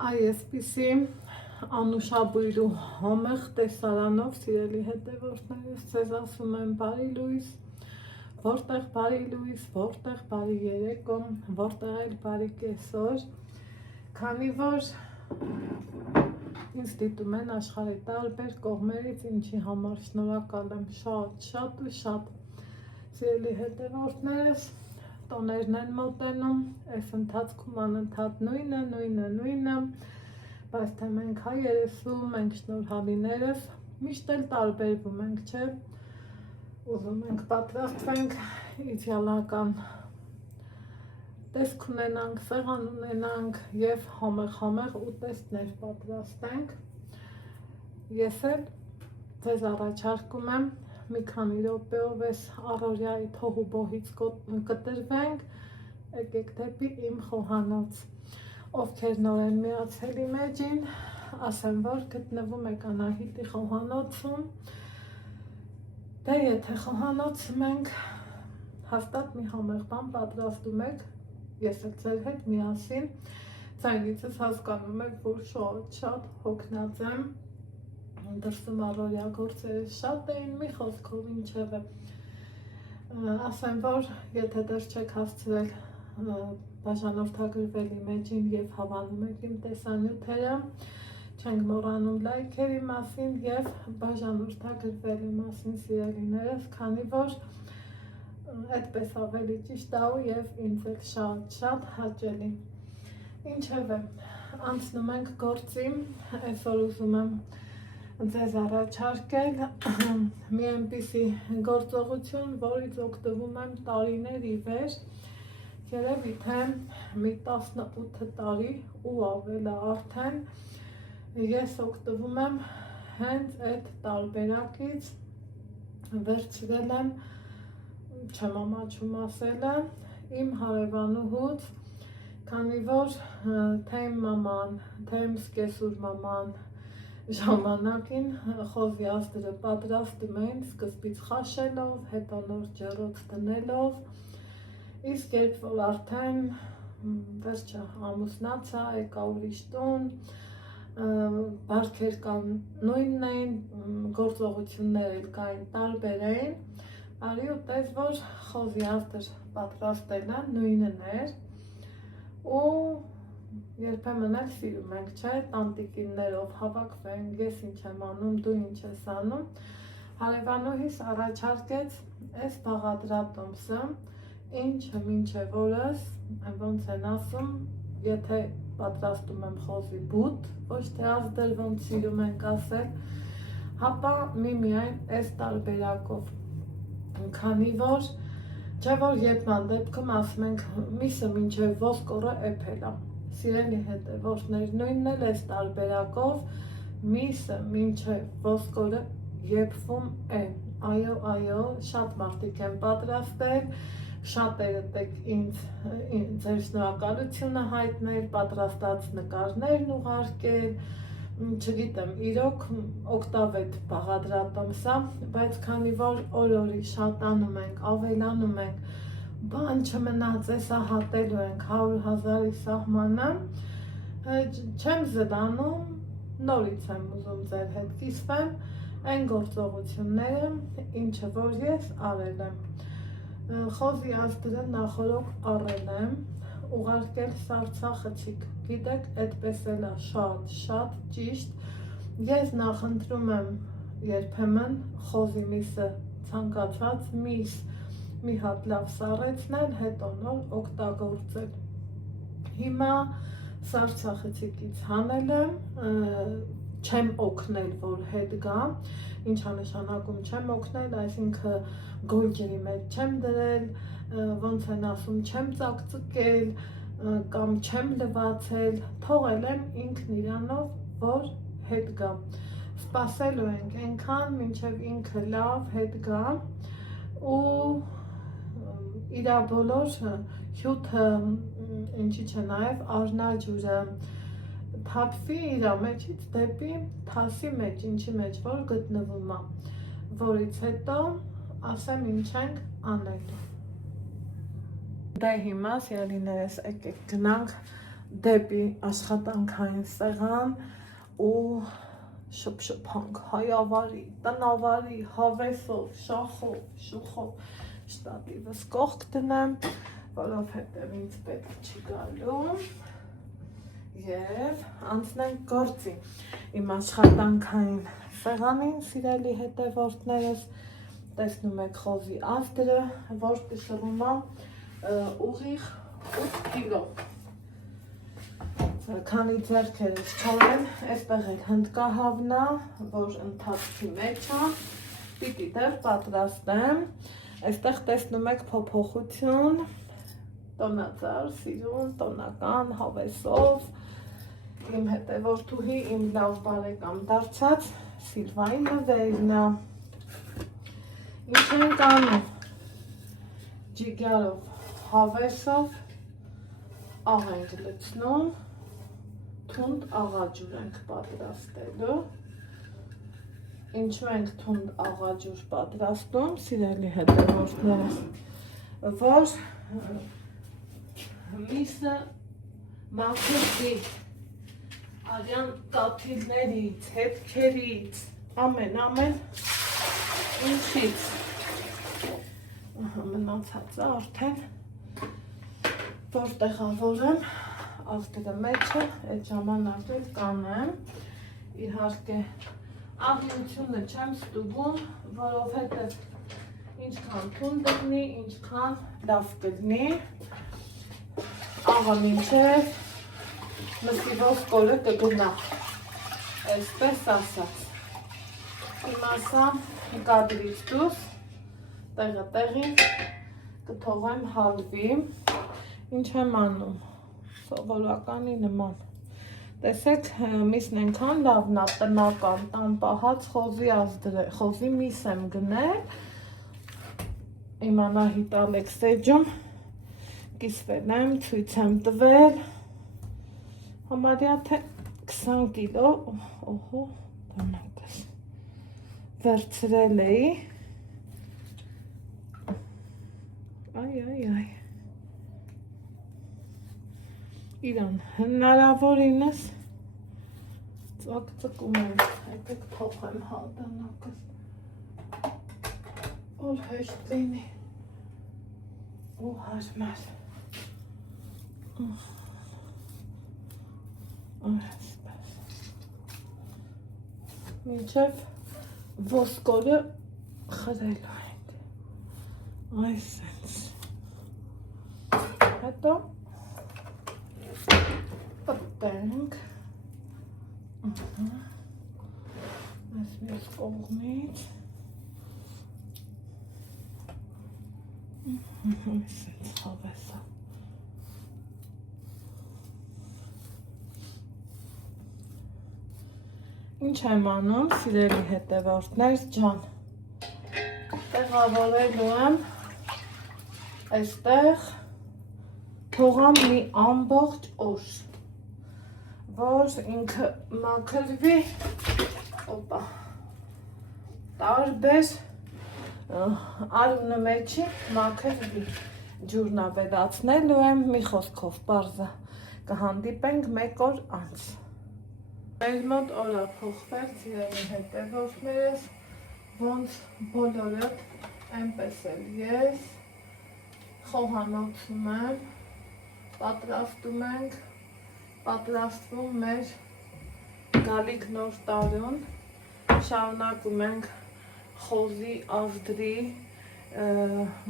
Այսպիսի անուշաբույր ու համեղ տեսարանով սիրելի հետևորդներս ձեզ ասում եմ բարի լույս, որտեղ բարի լույս, որտեղ բարի երեկո, որտեղ էլ բարի կեսօր, քանի որ ինձ դիտում են աշխարհի տարբեր կողմերից, ինչի համար շնորհակալ եմ շատ ու շատ։ Սիրելի հետևորդներս, տոներն են մոտենում, այս ընթացքում անընդհատ նույնը, բայց թե մենք հայերս ու մենք շնորհալիներս միշտ էլ տարբերվում ենք, չէ՞, ուզում ենք պատրաստվենք իդեալական տեսք ունենանք, սեղան ունենանք եւ համեղ ուտեստներ պատրաստենք։ Ես էլ ձեզ առաջարկում եմ մի քանի րոպեով այս առօրյայի թոհուբոհից կտրվենք, եկեք դեպի իմ խոհանոց։ Ովքեր նոր են միացել իմ էջին, ասեմ, որ գտնվում եք Անահիտի խոհանոցում։ Դե եթե խոհանոցում ենք, հաստատ մի համեղ բան պատրաստում եք, ես էլ ձեր հետ միասին, ձայնիցս հասկանում եք, որ շատ հոգնած եմ, դրսում առօրյա գործերը շատ էին, մի խոսքով ինչևէ, ասեմ, որ եթե դեռ չեք հասցրել բաժանորդագրվել իմ էջին և հավանում եք իմ տեսանյութերը, չենք մոռանում լայքերի մասին և բաժանորդագրվելու մասին, սիրելիներս, քանի որ այդպես ավելի ճիշտ ա և ինձ էլ շատ հաճելի։ Ինչևէ, անցնում ենք գործի, այսօր ուզում եմ ձեզ առաջարկել մի այնպիսի գործողություն, որից օգտվում եմ տարիներ ի վեր, երևի թե մի 18 տարի ու ավել արդեն ես օգտվում եմ հենց այդ տարբերակից, վերցրել եմ, չեմ ամաչում ասելը, իմ հարևանուհուց, քանի որ թե իմ մաման, թե իմ սկեսուր մաման ժամանակին խոզի աստրը պատրաստում էին սկզբից խաշելով, հետո նոր ջեռոց դնելով, իսկ երբ որ արդեն վերջը ամուսնացա, եկա ուրիշ տուն, բարքեր կան նույնն էին, գործողություններ էլ կային տարբեր էին, արի ու տես, որ խոզի աստր պատրաստելը նույնն էր ու երբեմն էլ սիրում ենք, չէ, տանտիկիններով հավաքվենք, ես ինչ եմ անում, դու ինչ ես անում, հարևանուհիս առաջարկեց այս բաղադրատոմսը, ինչը մինչև օրս, ոնց են ասում, եթե պատրաստում եմ խոզի բութ, ոչ թե ազդել, ոնց սիրում ենք ասել, հապա միմիայն այս տարբերակով, քանի որ, չէ որ երբման դեպքում ասում ենք միսը մինչև ոսկ օրը էփել ա, սիրելի հետևորդներ, նույնն էլ այս տարբերակով միսը մինչև ոսկ օրը եփվում է, այո, շատ մարդիկ են պատրաստել, շատերդ եք ինձ ձեր շնորհակալությունը հայտնել, պատրաստած նկարներն ուղարկել, չգիտեմ, իրոք օգտավետ բաղադրատոմս ա, բայց քանի որ օր-օրի շատանում ենք, ավելանում ենք, բան չմնաց, էսա հատելու ենք 100,000-ի սահմանը, չեմ զդանում, նորից եմ ուզում ձեր հետ կիսվեմ այն գործողությունները, ինչը որ ես արել եմ։ Խոզի աստրը նախորոք առել եմ, ուղարկել սառցախցիկ, գիտեք, այդպես էլ է շատ ճիշտ, ես նախընտրում եմ երբեմն խոզի միսը ցանկացած միս մի հատ լավ սառեցնել, հետո նոր օգտագործել։ Հիմա սառցախցիկից հանել եմ, չեմ օգնել, որ հետ գա, ինչա նշանակում չեմ օգնել, այսինքն գոյ ջրի մեջ չեմ դրել, ոնց են ասում, չեմ ծակծկել կամ չեմ լվացել, թողել եմ ինքն իրանով, որ հետ գա։ Սպասելու ենք այնքան, մինչև ինքը լավ հետ գա ու իրա բոլոր հյութը, ինչի չէ նաև արնաջուրը թափվի իրա մեջից դեպի թասի մեջ, ինչի մեջ որ գտնվում է, որից հետո ասեմ ինչ ենք անելու։ Դե հիմա սիրելիներս եկեք գնանք դեպի աշխատանքային սեղան ու շփշփանք հայավարի, տնավարի, հավեսով, շախով, շուխով շտատիվս կողք դնեմ, որովհետև ինձ պետք չի գալու և անցնենք գործի իմ աշխատանքային սեղանին, սիրելի հետևորդներս, տեսնում եք խոզի ազդրը, որ կշռում է ուղիղ 8 կիլո, քանի ձեռքերս չորեն, այստեղ էլ հնդկահավն է, որ ընթացքի մեջ է, պիտի դեռ պատրաստեմ, այստեղ տեսնում եք փոփոխություն, տոնածառ, սիրուն, տոնական, հավեսով, իմ հետևորդուհի, իմ լավ բարեկամ դարձած Սիլվայի նվերն է, ինչ ենք անում, ջիգարով, հավեսով, աղ ենք լցնում, թունդ աղաջուր ենք պատրաստելու, ինչու ենք թունդ աղաջուր պատրաստում, սիրելի հետևորդներս, որ միսը մաքրվի արյան կաթիլներից, հետքերից, ամեն ինչից, մնացածը արդեն, որ տեղավորեմ աղդրը մեջը, այդ ժամանակին կանեմ, իհարկե աղյունությունը չեմ ստուգում, որովհետև ինչքան թունդ կլինի, ինչքան լավ կլինի, աղը մինչև մսի ոսկորը կգնա, այսպես ասած, իմ ասամ կադրից դուրս, տեղը տեղին կթողեմ հալվի, ինչ եմ անում, սովորականի նման, տեսեք միսն ենքան լավն է տնական, տան պահած խոզի միս եմ գնել, իմ Անահիտ Ալեքսեջում կիսվել եմ, ցույց եմ տվել, համարյա թե 20 կիլո, օհո, տանակս, վերցրել էի, այ, իրան հնարավորինս ծակծկում եմ, հետեք փոխեմ հալդանակս, որ հեշտ լինի ու հարմար, այսպես, մինչև ոսկորը խրելու ենք, այսենց, հետո պտենք, այս մյուս կողմից, այսպես հավեսա, ինչ եմ անում, սիրելի հետևորդներ ջան, տեղավորելու եմ այստեղ թողամ մի ամբողջ օր, որ ինքը մաքրվի, տարբեր արունը մեջի մաքրվի, ջուրն ավելացնելու եմ, մի խոսքով պարզը կհանդիպենք մեկ օր անց։ Մեր մոտ օրա փոխվել, սիրելի հետևորդներս, ոնց բոլորը, այնպես էլ ես, խոհանոցում եմ, պատրաստում ենք, պատրաստվում մեր գալիք նոր տարուն, շարունակում ենք խոզի ազդրի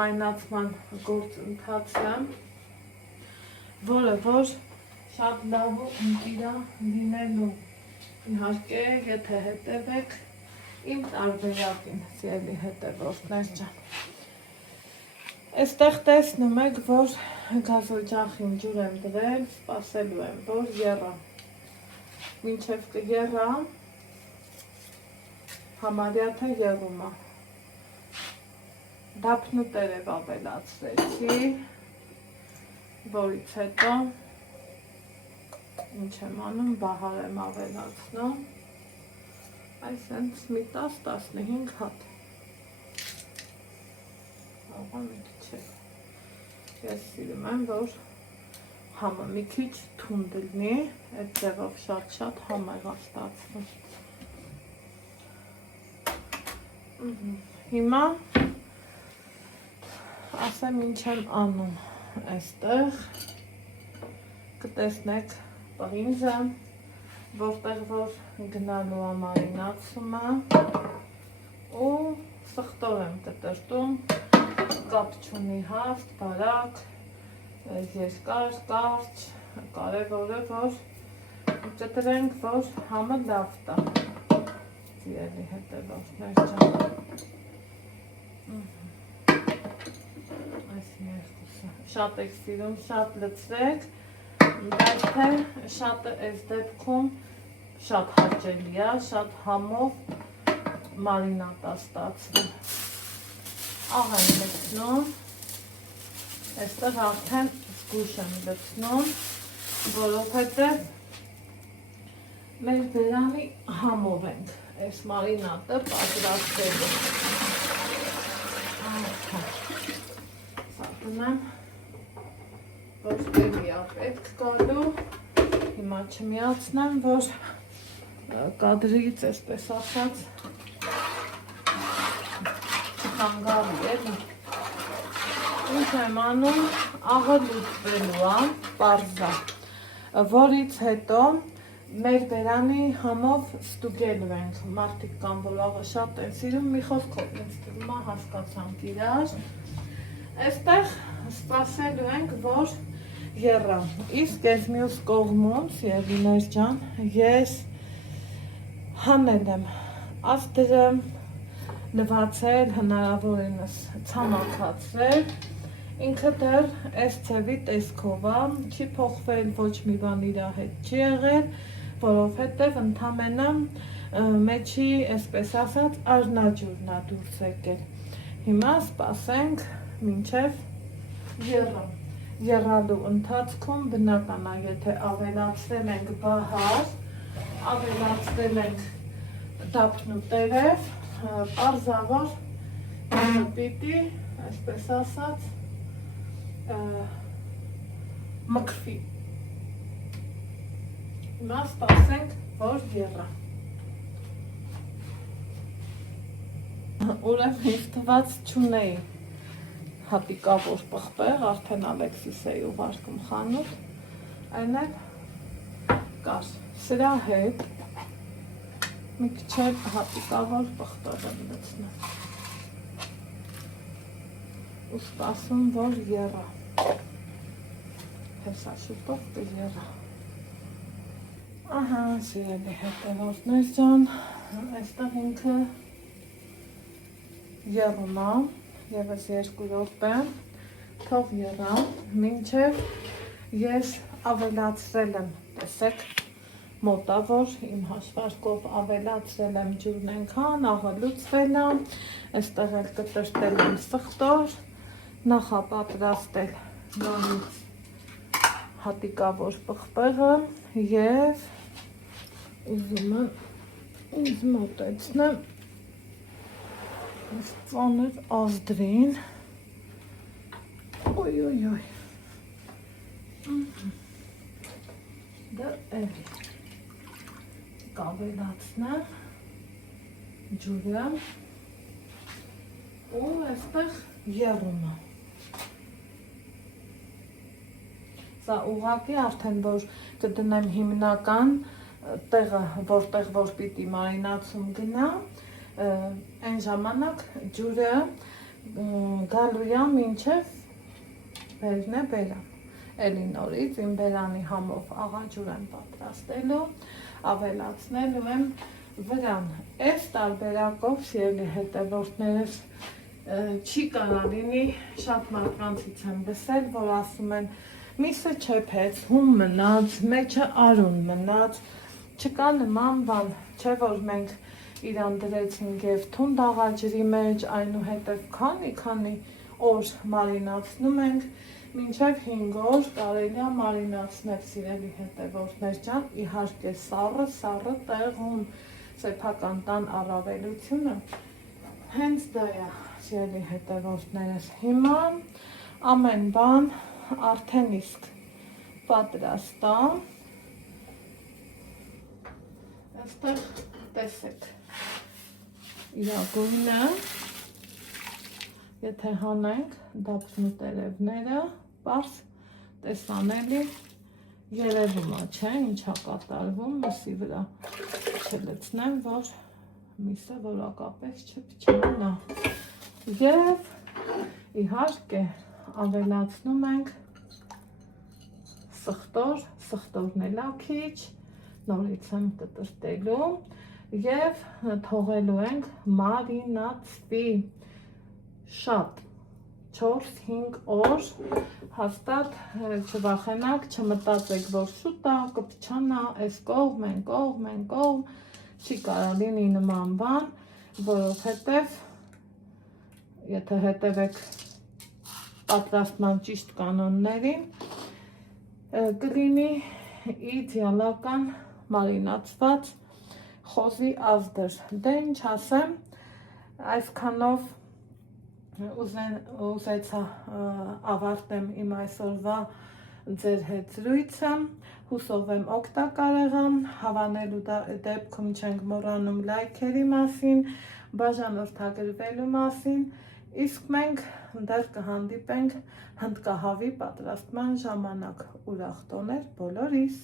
մայնացման գործընթացը, որը որ շատ լավ ու ընկիր է լինելու, իհարկե եթե հետևեք իմ տարբերակին, սիրելի հետևորդներ ջան։ Այստեղ տեսնում եք, որ գազօջախին ջուր եմ դրել, սպասելու եմ, որ եռա, մինչև կեռա, համարյա թե եռում է, դափնուտերև ավելացրեցի, որից հետո ինչ եմ անում, բահար եմ ավելացնում, այսենց մի 10-15 հատ, աղա մի քիչ է, ես սիրում եմ, որ համը մի քիչ թունդ լինի, այդ ձևով շատ համեղ է ստացվում։ Հիմա ասեմ ինչ եմ անում այստեղ, կտեսնեք պրինձը, որտեղ որ գնալու է մարինացումը ու սխտոր եմ կտրտում, կապ չունի հաստ, բարակ, երկար, կարճ, կարևորը որ կտրենք, որ համը լավ տա, սիրելի հետևորդներ ջան, այս երկուսը, շատ եք սիրում, շատ լցրեք, բայց թե շատը այս դեպքում շատ հաճելի է, շատ համով մարինատ է ստացվում, աղ եմ լցնում, այստեղ արդեն զգույշ եմ լցնում, որովհետև մեր բերանի համով ենք այս մարինատը պատրաստելու։ Սա տնեմ, որ տելի է պետք գալու, հիմա չմիացնեմ, որ կադրից այսպես ասած չխանգարի էլի։ Ինչ եմ անում, աղը լուծվելու է, պարզա, որից հետո մեր բերանի համով ստուգելու ենք, մարդիկ կան, որ աղը շատ են սիրում, մի խոսքով ինձ թվում է հասկացանք իրար, այստեղ սպասելու ենք, որ եռա, իսկ այս մյուս կողմում, սիրելիներ ջան, ես հանել եմ աստրը, լվացել, հնարավորինս ցամաքացրել, ինքը դեռ այս ձևի տեսքով է, չի փոխվել, ոչ մի բան իր հետ չի եղել, որովհետև ընդամենը մեջի, այսպես ասած, արնաջուրն է դուրս եկել։ Հիմա սպասենք մինչև եռա։ Եռալու ընթացքում բնական է, եթե ավելացրել ենք բահար, ավելացրել ենք դափնուտերև, պարզավոր պիտի, այսպես ասած, մքվի։ Հիմա սպասենք, որ եռա։ Ուրեմն ինձ թված չունեի հատիկավոր պղպեղ, արդեն Ալեքսիս էի ուղարկում խանութ, այն էլ կար։ Սրա հետ մի քիչ հատիկավոր պղպեղ եմ լցնում ու սպասում, որ եռա։ Հեսա շուտով կեռա։ Ահա, սիրելի հետևորդներ ջան, այստեղ ինքը եռում է, ևս 2 րոպե, թող եռա, մինչև ես ավելացրել եմ, տեսեք, մոտա, որ իմ հաշվարկով ավելացրել եմ ջուրն ենքան, աղը լուծվել է, այստեղ էլ կտրտել եմ սխտոր, նախապատրաստել նորից հատիկավոր պղպեղը և ուզում եմ ինձ մոտեցնեմ այս ծանր ազդրին, ոյ, դա էլի կավելացնեմ ջուրը ու այստեղ եռում է։ Սա ուղղակի արդեն որ կդնեմ հիմնական տեղը, որտեղ որ պիտի մարինացում գնա, այն ժամանակ ջուրը գալու է մինչև բերն է բերան։ Էլի նորից իմ բերանի համով աղաջուր եմ պատրաստելու, ավելացնելու եմ վրան։ Այս տարբերակով, սիրելի հետևորդներս, չի կարա լինի, շատ մարդկանցից եմ լսել, որ ասում են միսը չեփեց, հում մնաց, մեջը արուն մնաց, չկա նման բան, չէ որ մենք իրան դրեցինք և թունդ աղաջրի մեջ, այնուհետև քանի օր մարինացնում ենք, մինչև 5 օր կարելի է մարինացնել, սիրելի հետևորդներ ջան, իհարկե սառը տեղում սեփական տան առավելությունը հենց դա է, սիրելի հետևորդներս։ Հիմա ամեն բան արդեն իսկ պատրաստամ։ Այստեղ տեսեք իրագույնը, եթե հանենք դափնու տերևները, պարզ տեսանելի երևում է, չէ, ինչա կատարվում, մսի վրա չլցնեմ, որ միսը որակապես չփչանա։ Եվ իհարկե ավելացնում ենք սխտորն էլ քիչ, նորից եմ կտրտելու և թողելու ենք մարինացվի շատ 4-5 օր, հաստատ չվախենակ, չմտածեք, որ շուտ է, կփչանա, այս կողմ, են կողմ, չի կարա լինի նման բան, որովհետև եթե հետևեք պատրաստման ճիշտ կանոններին, կլինի իդեալական մարինացված խոզի ազդր։ Դե ինչ ասեմ, այսքանով ուզեցա ավարտեմ իմ այսօրվա ձեր հետ զրույցը, հուսով եմ օգտակար եղավ, հավանելու դեպքում չենք մոռանում լայքերի մասին, բաժանորդագրվելու մասին, իսկ մենք դեռ կհանդիպենք հնդկահավի պատրաստման ժամանակ։ Ուրախ տոներ բոլորիս։